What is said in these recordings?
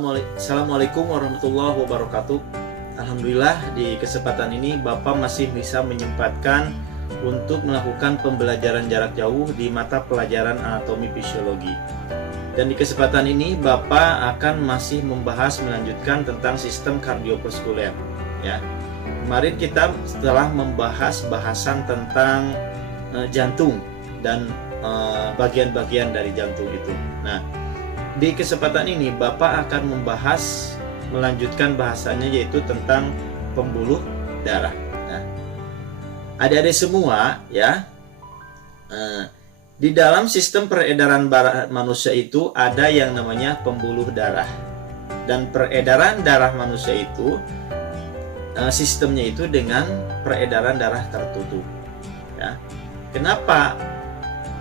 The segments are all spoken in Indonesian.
Assalamualaikum warahmatullahi wabarakatuh. Alhamdulillah di kesempatan ini Bapak masih bisa menyempatkan untuk melakukan pembelajaran jarak jauh di mata pelajaran anatomi fisiologi. Dan di kesempatan ini Bapak akan masih melanjutkan tentang sistem kardiovaskuler ya. Kemarin kita setelah membahas bahasan tentang jantung dan bagian-bagian dari jantung itu. Nah, di kesempatan ini Bapak akan melanjutkan bahasanya, yaitu tentang pembuluh darah. Nah, adik-adik semua ya, di dalam sistem peredaran darah manusia itu ada yang namanya pembuluh darah. Dan peredaran darah manusia itu sistemnya itu dengan peredaran darah tertutup ya. Kenapa?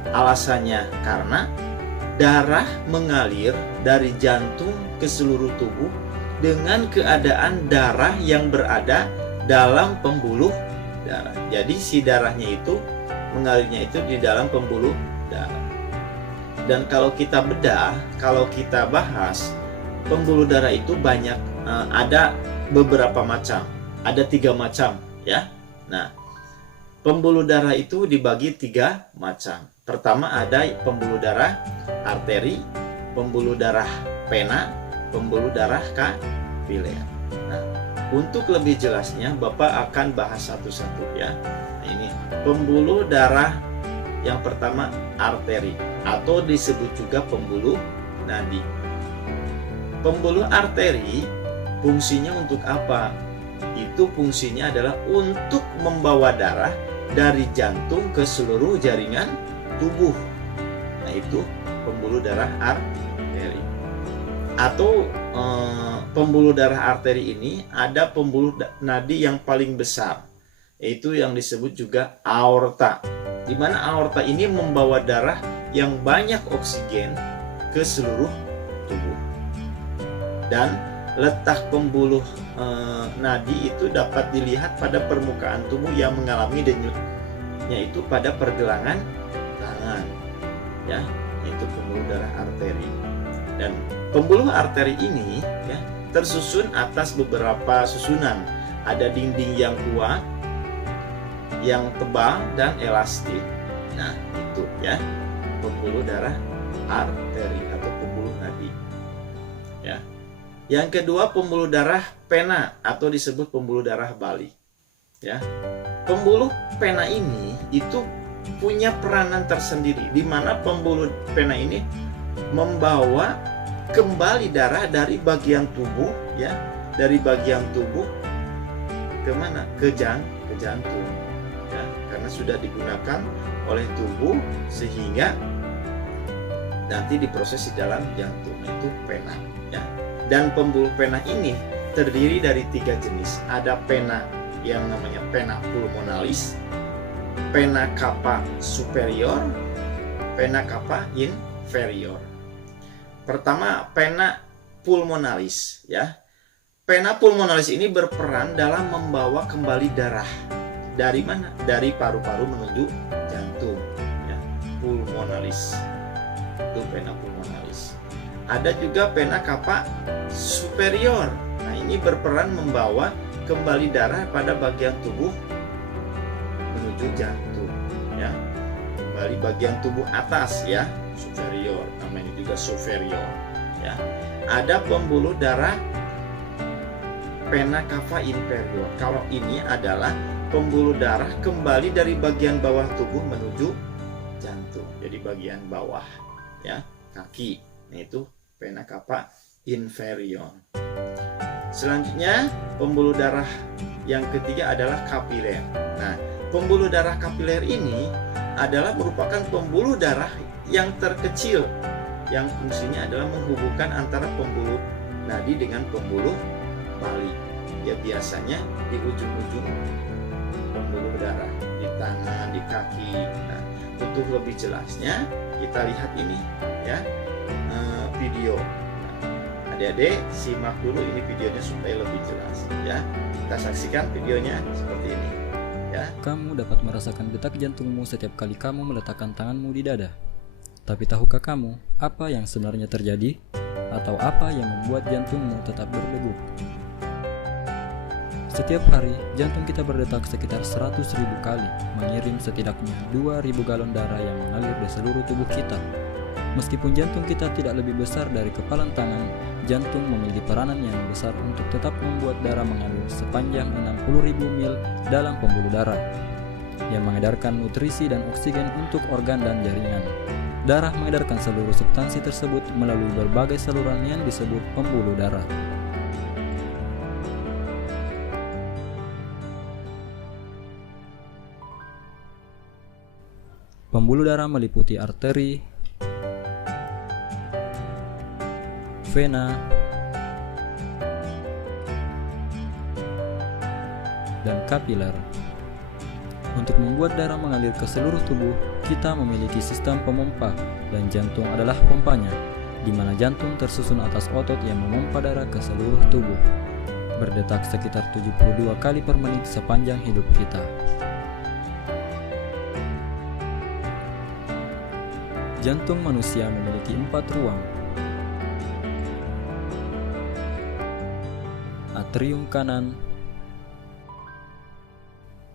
Alasannya karena darah mengalir dari jantung ke seluruh tubuh dengan keadaan darah yang berada dalam pembuluh darah. Jadi si darahnya itu mengalirnya itu di dalam pembuluh darah. Dan kalau kita bedah, kalau kita bahas, pembuluh darah itu banyak, ada beberapa macam, ada 3 macam ya. Nah, pembuluh darah itu dibagi 3 macam. Pertama ada pembuluh darah arteri, pembuluh darah vena, pembuluh darah kapiler. Nah, untuk lebih jelasnya Bapak akan bahas satu-satu ya. Nah, ini pembuluh darah yang pertama arteri atau disebut juga pembuluh nadi. Pembuluh arteri fungsinya untuk apa? Itu fungsinya adalah untuk membawa darah dari jantung ke seluruh jaringan tubuh. Nah, itu pembuluh darah arteri. Atau pembuluh darah arteri ini ada pembuluh nadi yang paling besar, yaitu yang disebut juga aorta. Di mana aorta ini membawa darah yang banyak oksigen ke seluruh tubuh. Dan letak pembuluh nadi itu dapat dilihat pada permukaan tubuh yang mengalami denyut, yaitu pada pergelangan tangan ya, yaitu pembuluh darah arteri. Dan pembuluh arteri ini ya tersusun atas beberapa susunan. Ada dinding yang kuat, yang tebal dan elastik. Nah, itu ya pembuluh darah arteri atau pembuluh nadi ya. Yang kedua pembuluh darah vena atau disebut pembuluh darah balik ya. Pembuluh vena ini itu punya peranan tersendiri, di mana pembuluh vena ini membawa kembali darah dari bagian tubuh ya, dari bagian tubuh ke mana? Ke jantung ya, karena sudah digunakan oleh tubuh sehingga nanti diproses di dalam jantung, itu vena ya. Dan pembuluh vena ini terdiri dari 3 jenis. Ada vena yang namanya vena pulmonalis, vena cava superior, vena cava inferior. Pertama, vena pulmonalis ya. Vena pulmonalis ini berperan dalam membawa kembali darah dari mana? Dari paru-paru menuju jantung ya. Pulmonalis. Itu vena pulmonalis. Ada juga vena cava superior. Nah, ini berperan membawa kembali darah pada bagian tubuh menuju jantung ya. Kembali bagian tubuh atas ya, superior, namanya juga superior ya. Ada pembuluh darah vena cava inferior. Kalau ini adalah pembuluh darah kembali dari bagian bawah tubuh menuju jantung. Jadi bagian bawah ya, kaki. Nah, itu vena cava inferior. Selanjutnya pembuluh darah yang ketiga adalah kapiler. Nah, pembuluh darah kapiler ini adalah merupakan pembuluh darah yang terkecil yang fungsinya adalah menghubungkan antara pembuluh nadi dengan pembuluh balik. Ya, biasanya di ujung-ujung pembuluh darah, di tangan, di kaki. Nah, untuk lebih jelasnya kita lihat ini ya, video. Adik-adik simak dulu ini videonya supaya lebih jelas ya. Kita saksikan videonya seperti ini ya. Kamu dapat merasakan detak jantungmu setiap kali kamu meletakkan tanganmu di dada. Tapi tahukah kamu apa yang sebenarnya terjadi? atau apa yang membuat jantungmu tetap berdegup. Setiap hari, jantung kita berdetak sekitar 100.000 kali, mengirim setidaknya 2.000 galon darah yang mengalir di seluruh tubuh kita. Meskipun jantung kita tidak lebih besar dari kepalan tangan, jantung memiliki peranan yang besar untuk tetap membuat darah mengalir sepanjang 60.000 mil dalam pembuluh darah, yang mengedarkan nutrisi dan oksigen untuk organ dan jaringan. Darah mengedarkan seluruh substansi tersebut melalui berbagai saluran yang disebut pembuluh darah. Pembuluh darah meliputi arteri, vena, dan kapiler. Untuk membuat darah mengalir ke seluruh tubuh, kita memiliki sistem pemompa, dan jantung adalah pompanya, di mana jantung tersusun atas otot yang memompa darah ke seluruh tubuh, berdetak sekitar 72 kali per menit sepanjang hidup kita. Jantung manusia memiliki 4 ruang: atrium kanan,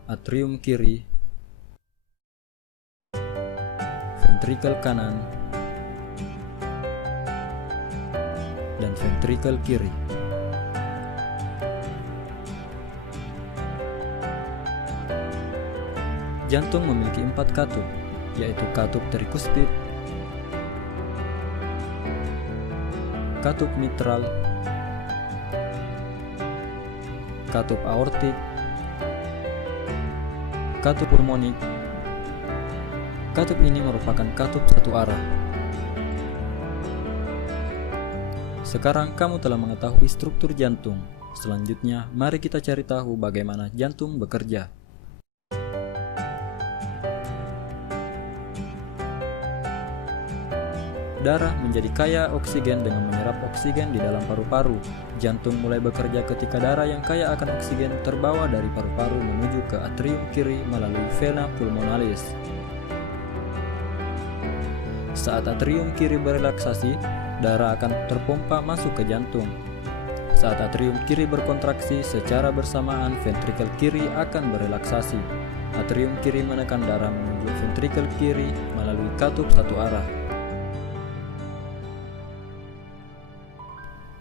atrium kiri, ventrikel kanan, dan ventrikel kiri. Jantung memiliki 4 katup, yaitu katup trikuspid, katup mitral, katup aortik, katup pulmonik. Katup ini merupakan katup satu arah. Sekarang kamu telah mengetahui struktur jantung. Selanjutnya, mari kita cari tahu bagaimana jantung bekerja. Darah menjadi kaya oksigen dengan menyerap oksigen di dalam paru-paru. Jantung mulai bekerja ketika darah yang kaya akan oksigen terbawa dari paru-paru menuju ke atrium kiri melalui vena pulmonalis. Saat atrium kiri berelaksasi, darah akan terpompa masuk ke jantung. Saat atrium kiri berkontraksi, secara bersamaan ventrikel kiri akan berelaksasi. Atrium kiri menekan darah menuju ventrikel kiri melalui katup satu arah.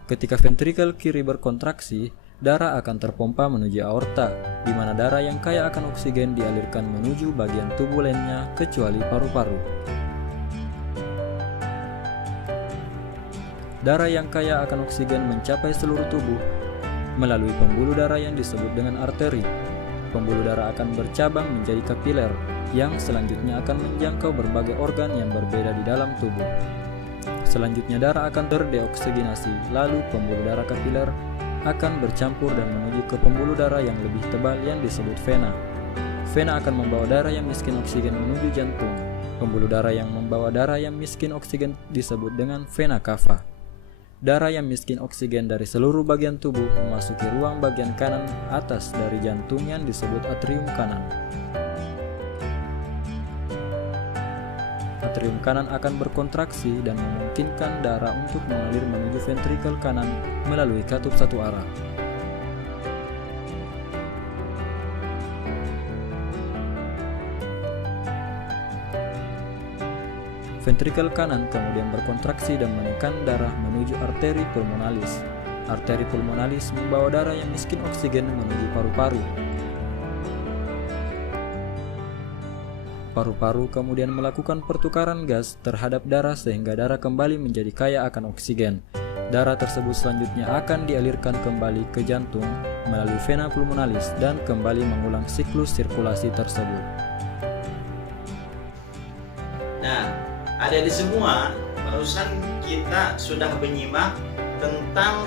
Ketika ventrikel kiri berkontraksi, darah akan terpompa menuju aorta, di mana darah yang kaya akan oksigen dialirkan menuju bagian tubuh lainnya kecuali paru-paru. Darah yang kaya akan oksigen mencapai seluruh tubuh melalui pembuluh darah yang disebut dengan arteri. Pembuluh darah akan bercabang menjadi kapiler, yang selanjutnya akan menjangkau berbagai organ yang berbeda di dalam tubuh. Selanjutnya darah akan terdeoksinasi, lalu pembuluh darah kapiler akan bercampur dan menuju ke pembuluh darah yang lebih tebal yang disebut vena. Vena akan membawa darah yang miskin oksigen menuju jantung. Pembuluh darah yang membawa darah yang miskin oksigen disebut dengan vena cava. Darah yang miskin oksigen dari seluruh bagian tubuh memasuki ruang bagian kanan atas dari jantung yang disebut atrium kanan. Atrium kanan akan berkontraksi dan memungkinkan darah untuk mengalir menuju ventrikel kanan melalui katup satu arah. Ventrikel kanan kemudian berkontraksi dan menekan darah menuju arteri pulmonalis. Arteri pulmonalis membawa darah yang miskin oksigen menuju paru-paru. Paru-paru kemudian melakukan pertukaran gas terhadap darah sehingga darah kembali menjadi kaya akan oksigen. Darah tersebut selanjutnya akan dialirkan kembali ke jantung melalui vena pulmonalis dan kembali mengulang siklus sirkulasi tersebut. Nah, adik-adik semua, barusan kita sudah menyimak tentang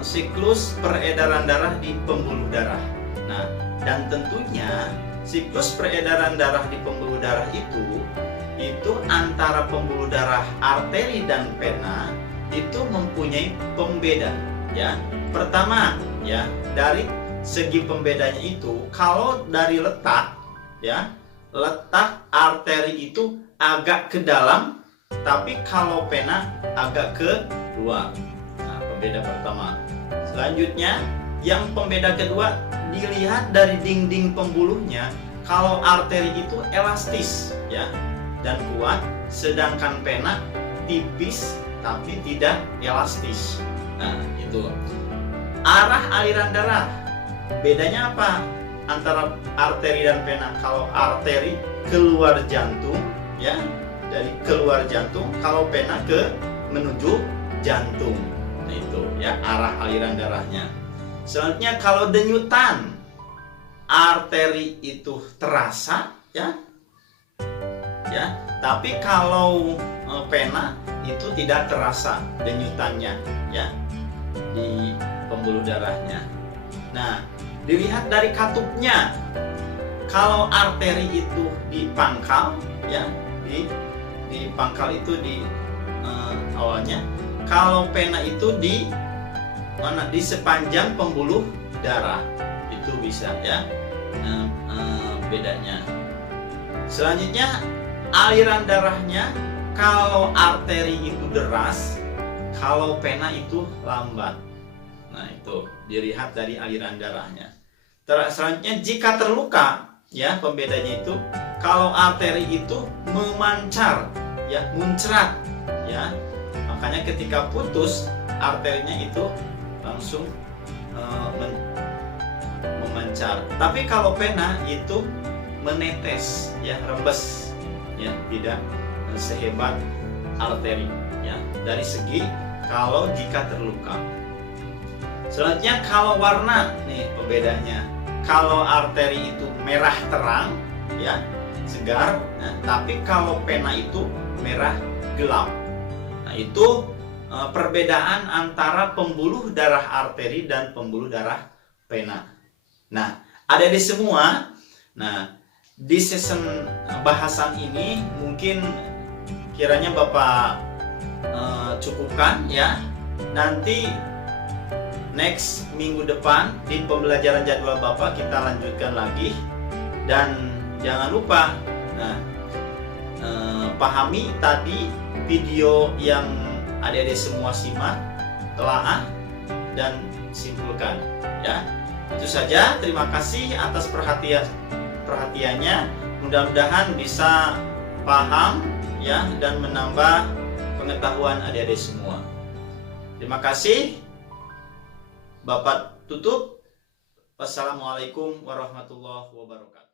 siklus peredaran darah di pembuluh darah. Nah, dan tentunya siklus peredaran darah di pembuluh darah itu antara pembuluh darah arteri dan vena itu mempunyai pembeda, ya. Pertama, ya, dari segi pembedanya itu, kalau dari letak, ya, letak arteri itu agak ke dalam, tapi kalau pena agak keluar. Nah, pembeda pertama. Selanjutnya, yang pembeda kedua, dilihat dari dinding pembuluhnya. Kalau arteri itu elastis ya dan kuat, sedangkan pena tipis tapi tidak elastis. Nah, itu. Arah aliran darah. Bedanya apa antara arteri dan pena? Kalau arteri keluar jantung ya, dari keluar jantung, kalau pena menuju jantung. Nah, itu ya arah aliran darahnya. Selanjutnya kalau denyutan, arteri itu terasa ya. Tapi kalau pena itu tidak terasa denyutannya ya di pembuluh darahnya. Nah, dilihat dari katupnya. Kalau arteri itu di pangkal ya, di pangkal itu di awalnya. Kalau pena itu di mana? Di sepanjang pembuluh darah. Itu bisa ya bedanya. Selanjutnya aliran darahnya. Kalau arteri itu deras, kalau pena itu lambat. Nah, itu dilihat dari aliran darahnya. Selanjutnya jika terluka, ya pembedanya itu kalau arteri itu memancar, ya muncrat, ya makanya ketika putus arterinya itu langsung memancar. Tapi kalau pena itu menetes, ya rembes, ya tidak sehebat arteri ya dari segi kalau jika terluka. Selanjutnya kalau warna, nih pembedanya. Kalau arteri itu merah terang ya, segar, nah, tapi kalau pena itu merah gelap. Nah, itu perbedaan antara pembuluh darah arteri dan pembuluh darah pena. Nah, adik-adik semua, nah di season bahasan ini mungkin kiranya Bapak cukupkan ya. Nanti next minggu depan di pembelajaran jadwal Bapak kita lanjutkan lagi. Dan jangan lupa pahami tadi video yang adik-adik semua simak, telaah dan simpulkan ya. Itu saja, terima kasih atas perhatiannya. Mudah-mudahan bisa paham ya dan menambah pengetahuan adik-adik semua. Terima kasih. Bapak tutup. Wassalamualaikum warahmatullahi wabarakatuh.